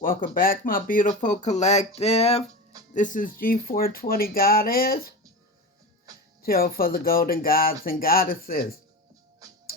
Welcome back, my beautiful collective. This is G420 Goddess, Tarot for the Golden Gods and Goddesses.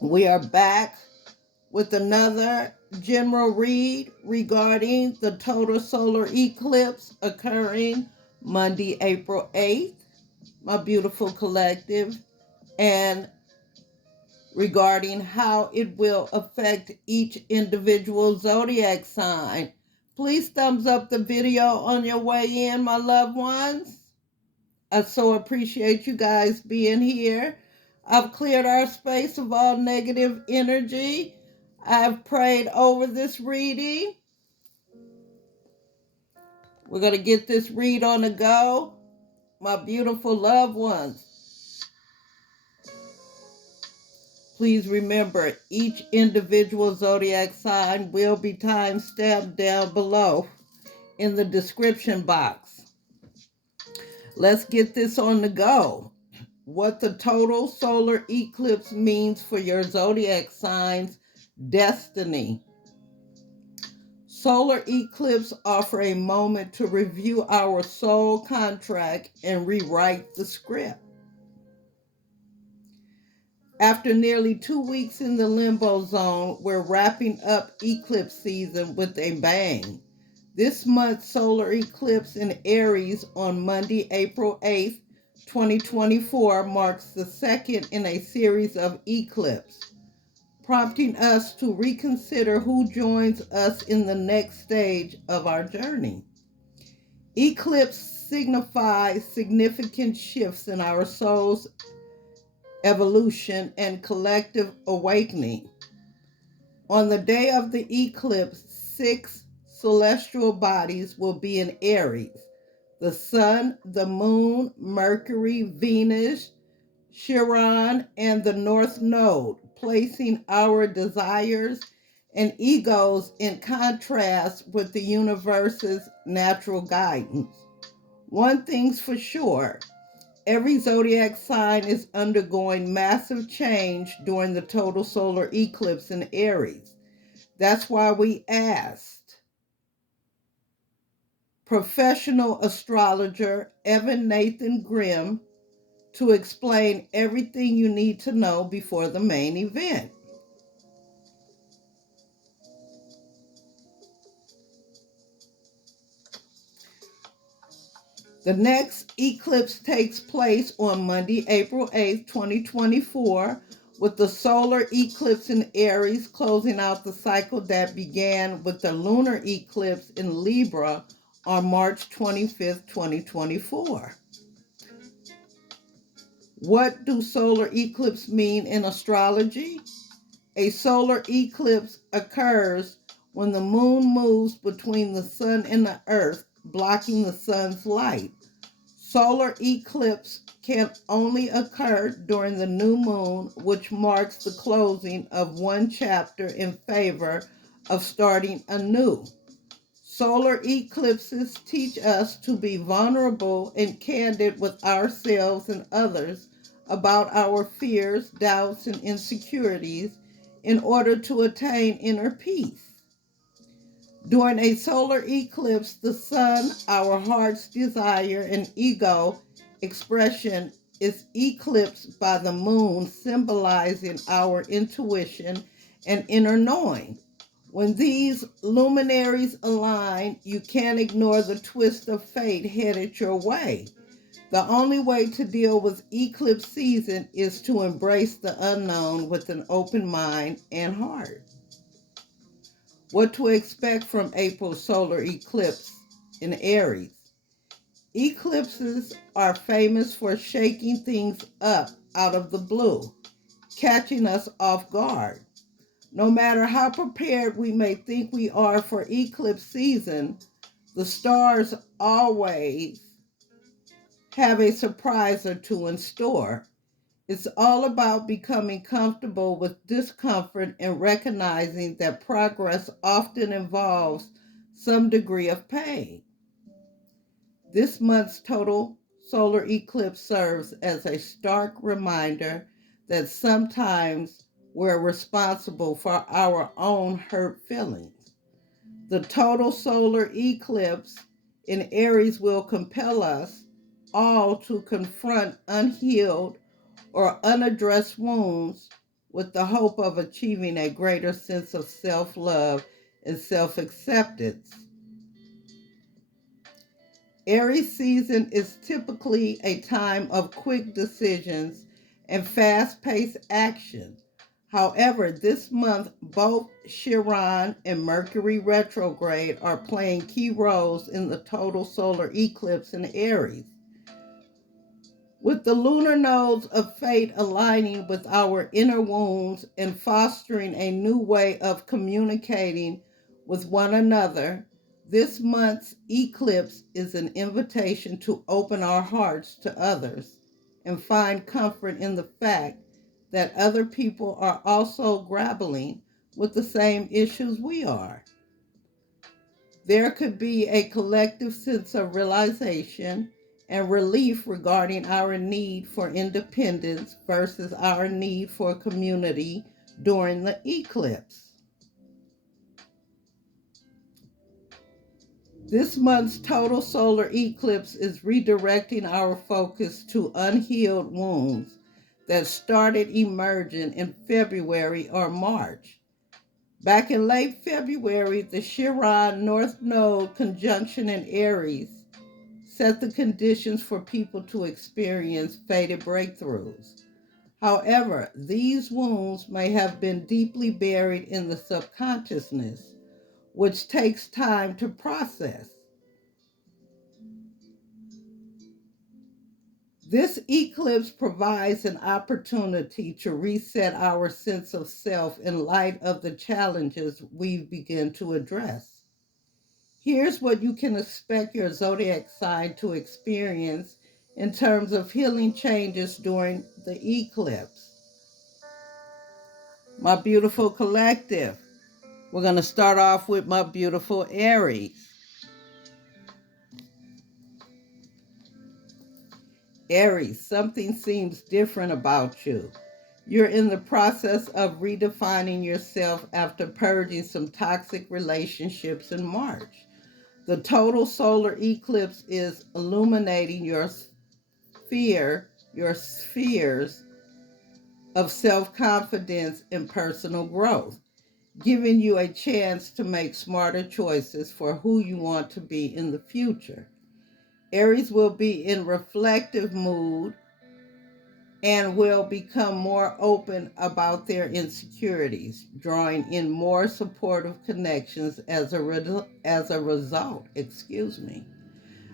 We are back with another general read regarding the total solar eclipse occurring Monday, April 8th, my beautiful collective, and regarding how it will affect each individual zodiac sign. Please thumbs up the video on your way in, my loved ones. I so appreciate you guys being here. I've cleared our space of all negative energy. I've prayed over this reading. We're going to get this read on the go, my beautiful loved ones. Please remember, each individual zodiac sign will be time-stamped down below in the description box. Let's get this on the go. What the total solar eclipse means for your zodiac sign's destiny. Solar eclipse offer a moment to review our soul contract and rewrite the script. After nearly 2 weeks in the limbo zone, we're wrapping up eclipse season with a bang. This month's solar eclipse in Aries on Monday, April 8th, 2024 marks the second in a series of eclipses, prompting us to reconsider who joins us in the next stage of our journey. Eclipse signifies significant shifts in our soul's evolution and collective awakening. On the day of the eclipse, 6 celestial bodies will be in Aries: the Sun, the Moon, Mercury, Venus, Chiron, and the North Node, placing our desires and egos in contrast with the universe's natural guidance. One thing's for sure: every zodiac sign is undergoing massive change during the total solar eclipse in Aries. That's why we asked professional astrologer Evan Nathan Grimm to explain everything you need to know before the main event. The next eclipse takes place on Monday, April 8th, 2024, with the solar eclipse in Aries closing out the cycle that began with the lunar eclipse in Libra on March 25th, 2024. What do solar eclipses mean in astrology? A solar eclipse occurs when the moon moves between the sun and the earth, blocking the sun's light. Solar eclipse can only occur during the new moon, which marks the closing of one chapter in favor of starting anew. Solar eclipses teach us to be vulnerable and candid with ourselves and others about our fears, doubts, and insecurities in order to attain inner peace. During a solar eclipse, the sun, our heart's desire and ego expression, is eclipsed by the moon, symbolizing our intuition and inner knowing. When these luminaries align, you can't ignore the twist of fate headed your way. The only way to deal with eclipse season is to embrace the unknown with an open mind and heart. What to expect from April's solar eclipse in Aries. Eclipses are famous for shaking things up out of the blue, catching us off guard. No matter how prepared we may think we are for eclipse season, the stars always have a surprise or two in store. It's all about becoming comfortable with discomfort and recognizing that progress often involves some degree of pain. This month's total solar eclipse serves as a stark reminder that sometimes we're responsible for our own hurt feelings. The total solar eclipse in Aries will compel us all to confront unhealed or unaddressed wounds with the hope of achieving a greater sense of self-love and self-acceptance. Aries season is typically a time of quick decisions and fast-paced action. However, this month, both Chiron and Mercury retrograde are playing key roles in the total solar eclipse in Aries. With the lunar nodes of fate aligning with our inner wounds and fostering a new way of communicating with one another, this month's eclipse is an invitation to open our hearts to others and find comfort in the fact that other people are also grappling with the same issues we are. There could be a collective sense of realization and relief regarding our need for independence versus our need for community during the eclipse. This month's total solar eclipse is redirecting our focus to unhealed wounds that started emerging in February or March. Back in late February, the Chiron North Node conjunction in Aries set the conditions for people to experience fated breakthroughs. However, these wounds may have been deeply buried in the subconsciousness, which takes time to process. This eclipse provides an opportunity to reset our sense of self in light of the challenges we begin to address. Here's what you can expect your zodiac sign to experience in terms of healing changes during the eclipse. My beautiful collective, we're going to start off with my beautiful Aries. Aries, something seems different about you. You're in the process of redefining yourself after purging some toxic relationships in March. The total solar eclipse is illuminating your spheres of self-confidence and personal growth, giving you a chance to make smarter choices for who you want to be in the future. Aries will be in reflective mood and will become more open about their insecurities, drawing in more supportive connections as a result.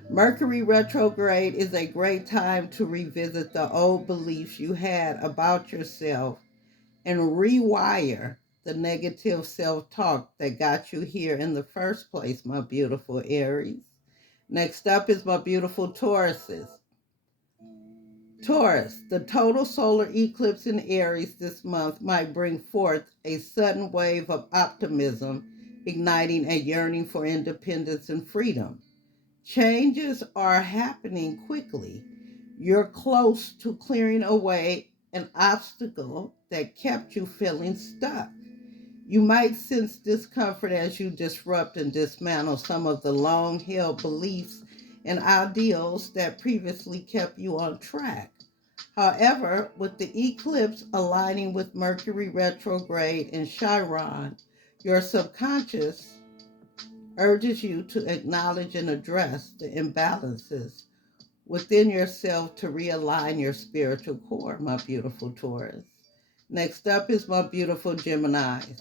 Mercury retrograde is a great time to revisit the old beliefs you had about yourself and rewire the negative self-talk that got you here in the first place, my beautiful Aries. Next up is my beautiful Tauruses. Taurus, the total solar eclipse in Aries this month might bring forth a sudden wave of optimism, igniting a yearning for independence and freedom. Changes are happening quickly. You're close to clearing away an obstacle that kept you feeling stuck. You might sense discomfort as you disrupt and dismantle some of the long-held beliefs and ideals that previously kept you on track. However, with the eclipse aligning with Mercury retrograde and Chiron, your subconscious urges you to acknowledge and address the imbalances within yourself to realign your spiritual core, my beautiful Taurus. Next up is my beautiful Geminis.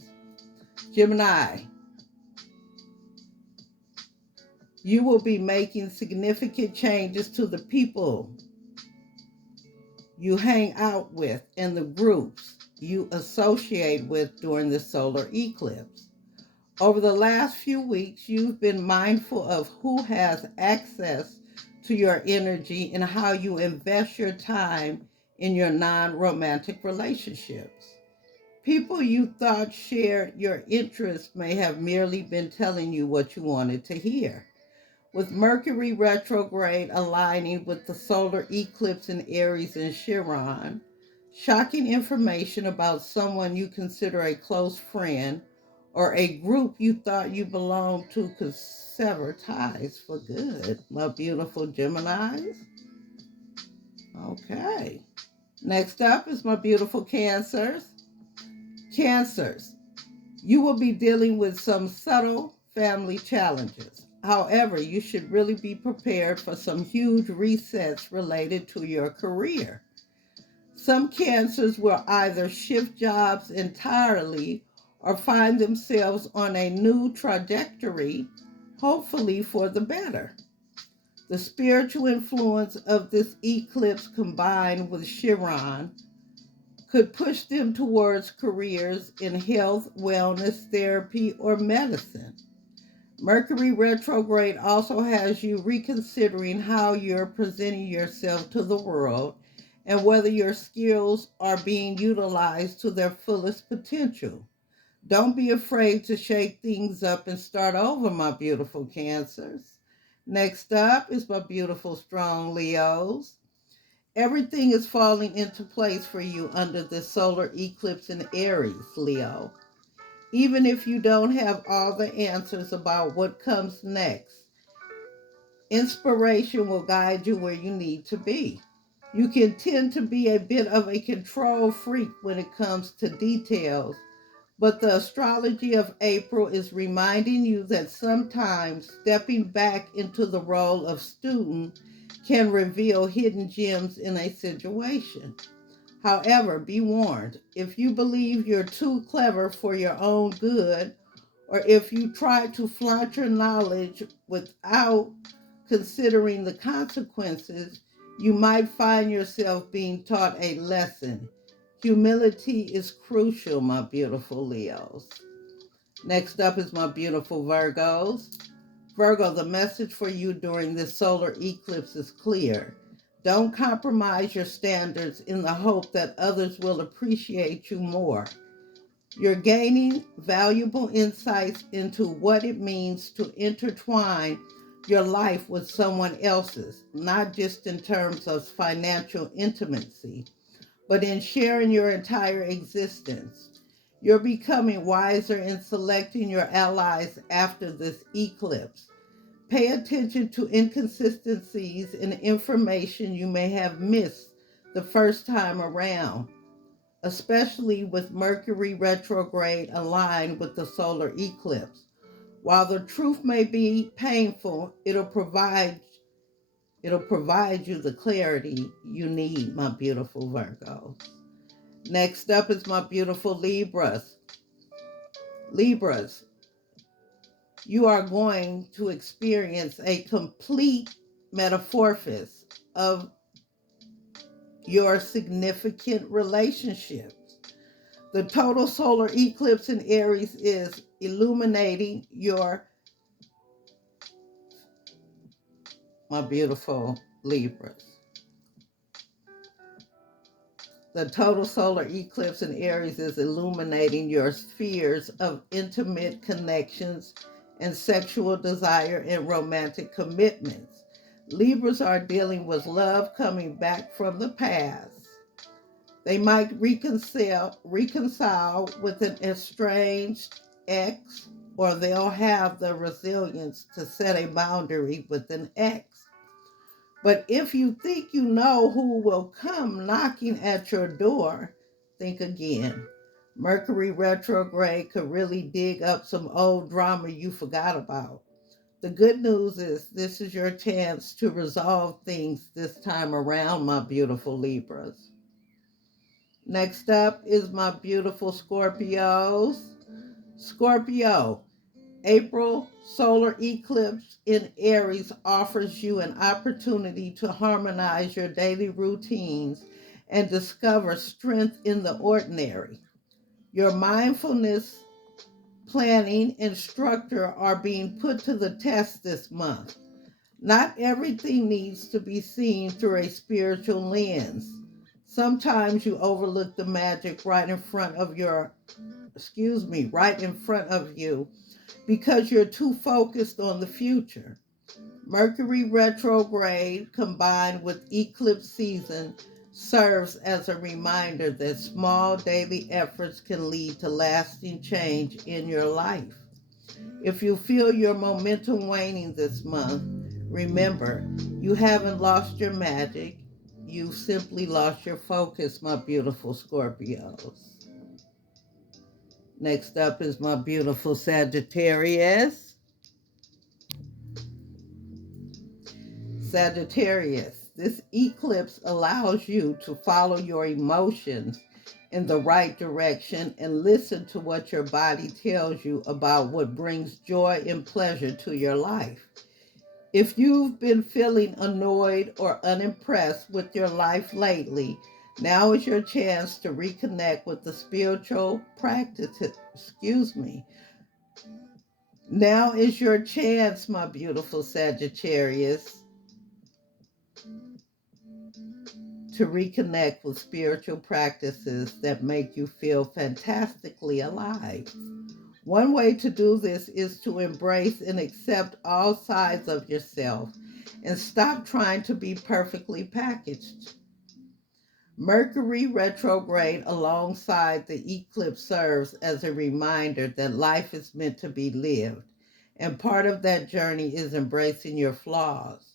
Gemini, you will be making significant changes to the people you hang out with and the groups you associate with during the solar eclipse. Over the last few weeks, you've been mindful of who has access to your energy and how you invest your time in your non-romantic relationships. People you thought shared your interests may have merely been telling you what you wanted to hear. With Mercury retrograde aligning with the solar eclipse in Aries and Chiron, shocking information about someone you consider a close friend or a group you thought you belonged to could sever ties for good. My beautiful Geminis. Okay. Next up is my beautiful Cancers. Cancers. You will be dealing with some subtle family challenges. However, you should really be prepared for some huge resets related to your career. Some Cancers will either shift jobs entirely or find themselves on a new trajectory, hopefully for the better. The spiritual influence of this eclipse combined with Chiron could push them towards careers in health, wellness, therapy, or medicine. Mercury retrograde also has you reconsidering how you're presenting yourself to the world and whether your skills are being utilized to their fullest potential. Don't be afraid to shake things up and start over, my beautiful Cancers. Next up is my beautiful, strong Leos. Everything is falling into place for you under this solar eclipse in Aries, Leo. Even if you don't have all the answers about what comes next, inspiration will guide you where you need to be. You can tend to be a bit of a control freak when it comes to details, but the astrology of April is reminding you that sometimes stepping back into the role of student can reveal hidden gems in a situation. However, be warned, if you believe you're too clever for your own good, or if you try to flaunt your knowledge without considering the consequences, you might find yourself being taught a lesson. Humility is crucial, my beautiful Leos. Next up is my beautiful Virgos. Virgo, the message for you during this solar eclipse is clear. Don't compromise your standards in the hope that others will appreciate you more. You're gaining valuable insights into what it means to intertwine your life with someone else's, not just in terms of financial intimacy, but in sharing your entire existence. You're becoming wiser in selecting your allies after this eclipse. Pay attention to inconsistencies in information you may have missed the first time around, especially with Mercury retrograde aligned with the solar eclipse. While the truth may be painful, it'll provide you the clarity you need, my beautiful Virgo. Next up is my beautiful Libras. Libras, you are going to experience a complete metamorphosis of your significant relationships. The total solar eclipse in Aries is illuminating my beautiful Libras. The total solar eclipse in Aries is illuminating your spheres of intimate connections and sexual desire and romantic commitments. Libras are dealing with love coming back from the past. They might reconcile with an estranged ex, or they'll have the resilience to set a boundary with an ex. But if you think you know who will come knocking at your door, think again. Mercury retrograde could really dig up some old drama you forgot about. The good news is this is your chance to resolve things this time around, my beautiful Libras. Next up is my beautiful Scorpios. Scorpio, April solar eclipse in Aries offers you an opportunity to harmonize your daily routines and discover strength in the ordinary. Your mindfulness, planning, and structure are being put to the test this month. Not everything needs to be seen through a spiritual lens. Sometimes you overlook the magic right in front of you because you're too focused on the future. Mercury retrograde combined with eclipse season serves as a reminder that small daily efforts can lead to lasting change in your life. If you feel your momentum waning this month, remember, you haven't lost your magic. You simply lost your focus, my beautiful Scorpios. Next up is my beautiful Sagittarius. Sagittarius, this eclipse allows you to follow your emotions in the right direction and listen to what your body tells you about what brings joy and pleasure to your life. If you've been feeling annoyed or unimpressed with your life lately, now is your chance to reconnect with the spiritual practices. Now is your chance, my beautiful Sagittarius, to reconnect with spiritual practices that make you feel fantastically alive. One way to do this is to embrace and accept all sides of yourself and stop trying to be perfectly packaged. Mercury retrograde alongside the eclipse serves as a reminder that life is meant to be lived, and part of that journey is embracing your flaws.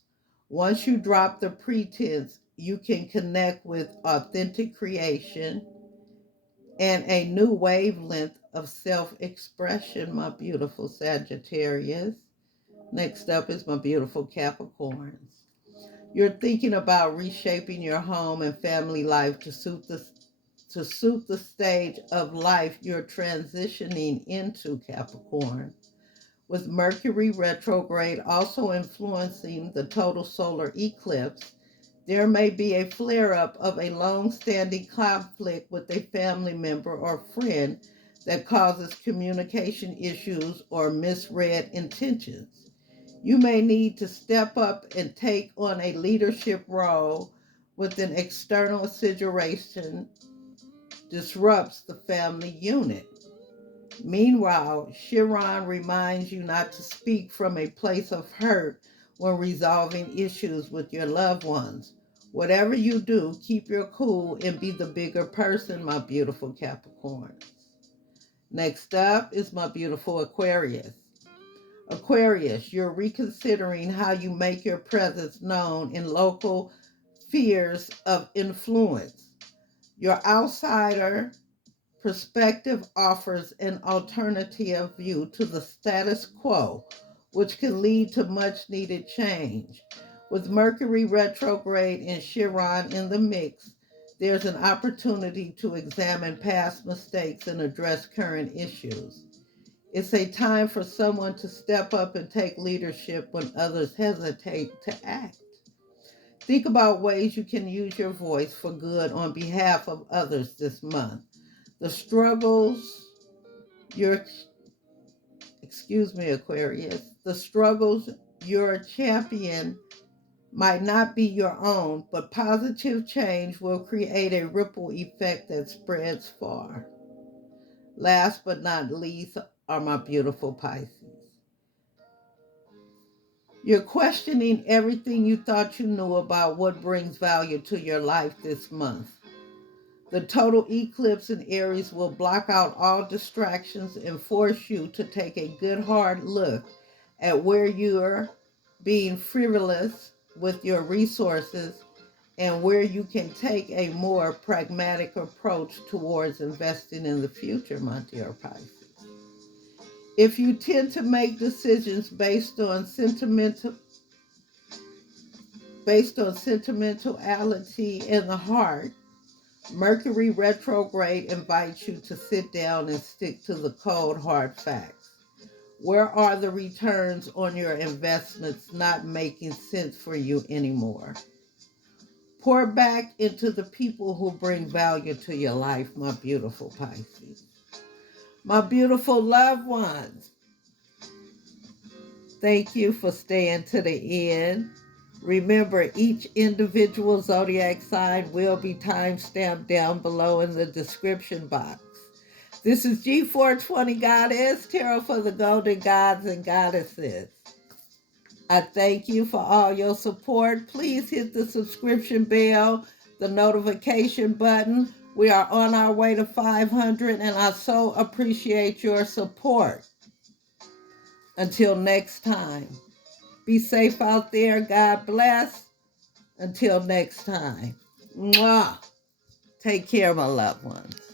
Once you drop the pretense, you can connect with authentic creation and a new wavelength of self expression, my beautiful Sagittarius. Next up is my beautiful Capricorns. You're thinking about reshaping your home and family life to suit the stage of life you're transitioning into, Capricorn. With Mercury retrograde also influencing the total solar eclipse, there may be a flare up of a long standing conflict with a family member or friend that causes communication issues or misread intentions. You may need to step up and take on a leadership role with an external situation disrupts the family unit. Meanwhile, Chiron reminds you not to speak from a place of hurt when resolving issues with your loved ones. Whatever you do, keep your cool and be the bigger person, my beautiful Capricorn. Next up is my beautiful Aquarius. Aquarius, you're reconsidering how you make your presence known in local spheres of influence. Your outsider perspective offers an alternative view to the status quo, which can lead to much needed change. With Mercury retrograde and Chiron in the mix, there's an opportunity to examine past mistakes and address current issues. It's a time for someone to step up and take leadership when others hesitate to act. Think about ways you can use your voice for good on behalf of others this month. The struggles your Aquarius, the struggles your champion might not be your own, but positive change will create a ripple effect that spreads far. Last but not least are my beautiful Pisces. You're questioning everything you thought you knew about what brings value to your life this month. The total eclipse in Aries will block out all distractions and force you to take a good hard look at where you're being frivolous with your resources and where you can take a more pragmatic approach towards investing in the future, my dear Pisces. If you tend to make decisions based on sentimentality in the heart, Mercury retrograde invites you to sit down and stick to the cold, hard facts. Where are the returns on your investments not making sense for you anymore? Pour back into the people who bring value to your life, my beautiful Pisces. My beautiful loved ones, thank you for staying to the end. Remember, each individual zodiac sign will be timestamped down below in the description box. This is G420 Goddess, Tarot for the Golden Gods and Goddesses. I thank you for all your support. Please hit the subscription bell, the notification button. We are on our way to 500, and I so appreciate your support. Until next time, be safe out there. God bless. Until next time. Mwah. Take care, my loved ones.